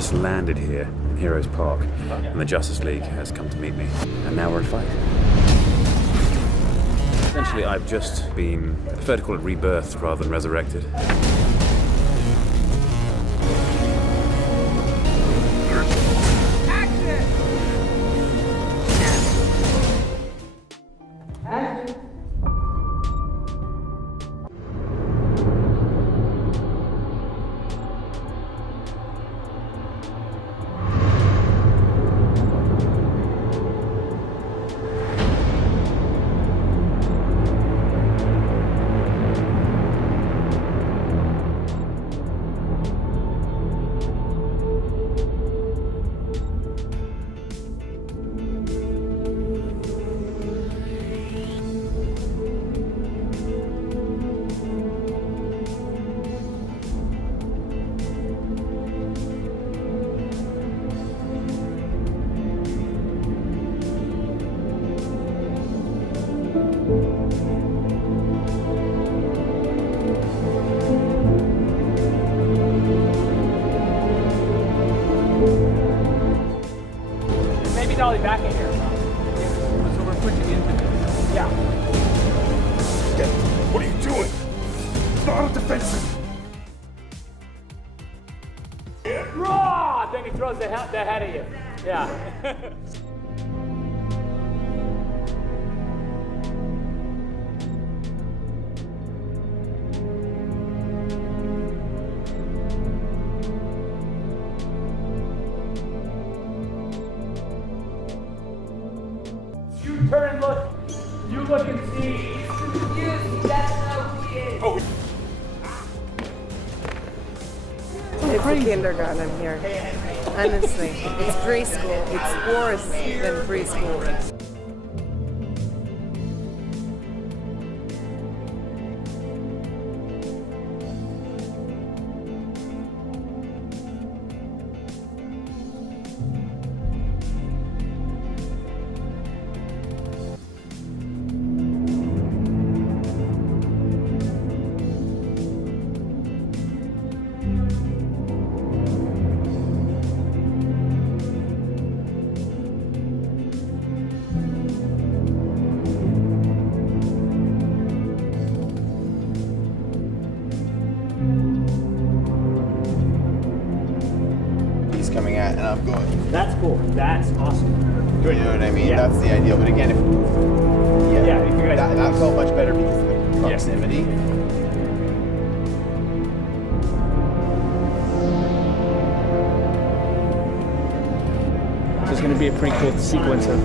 just landed here in Heroes Park, and the Justice League has come to meet me, and now we're in fight. Essentially, I've just been, I prefer to call it rebirthed rather than resurrected. Dolly back in here. So we're pushing into this. Yeah. What are you doing? It's not a defensive. Raw! Then he throws the head at you. Yeah. Turn and look. You look and see. He's confused. That's how he is. Oh. It's kindergarten here. Honestly, it's preschool. It's worse than preschool. Coming at and I'm going. That's cool. That's awesome. You know what I mean? Yeah. That's the ideal. But again, if if you guys that felt much better because of the proximity. There's going to be a pretty cool sequence of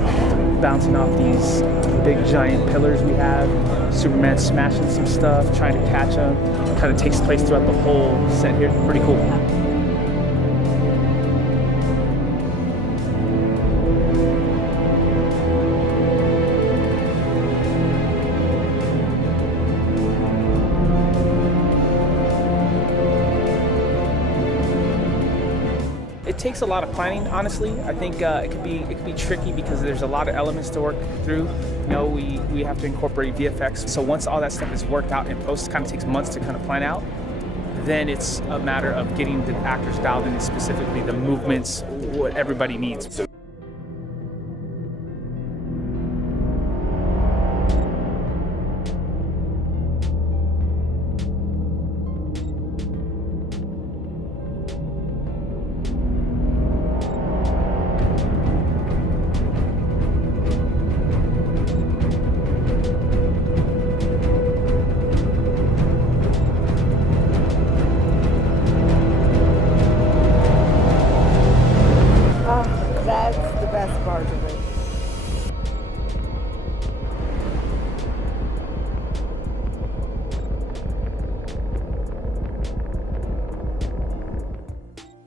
bouncing off these big giant pillars we have. Superman smashing some stuff, trying to catch them. Kind of takes place throughout the whole set here. Pretty cool. It takes a lot of planning, honestly. I think it could be tricky because there's a lot of elements to work through. You know, we have to incorporate VFX. So once all that stuff is worked out in post, it kind of takes months to kind of plan out. Then it's a matter of getting the actors dialed in, specifically the movements, what everybody needs.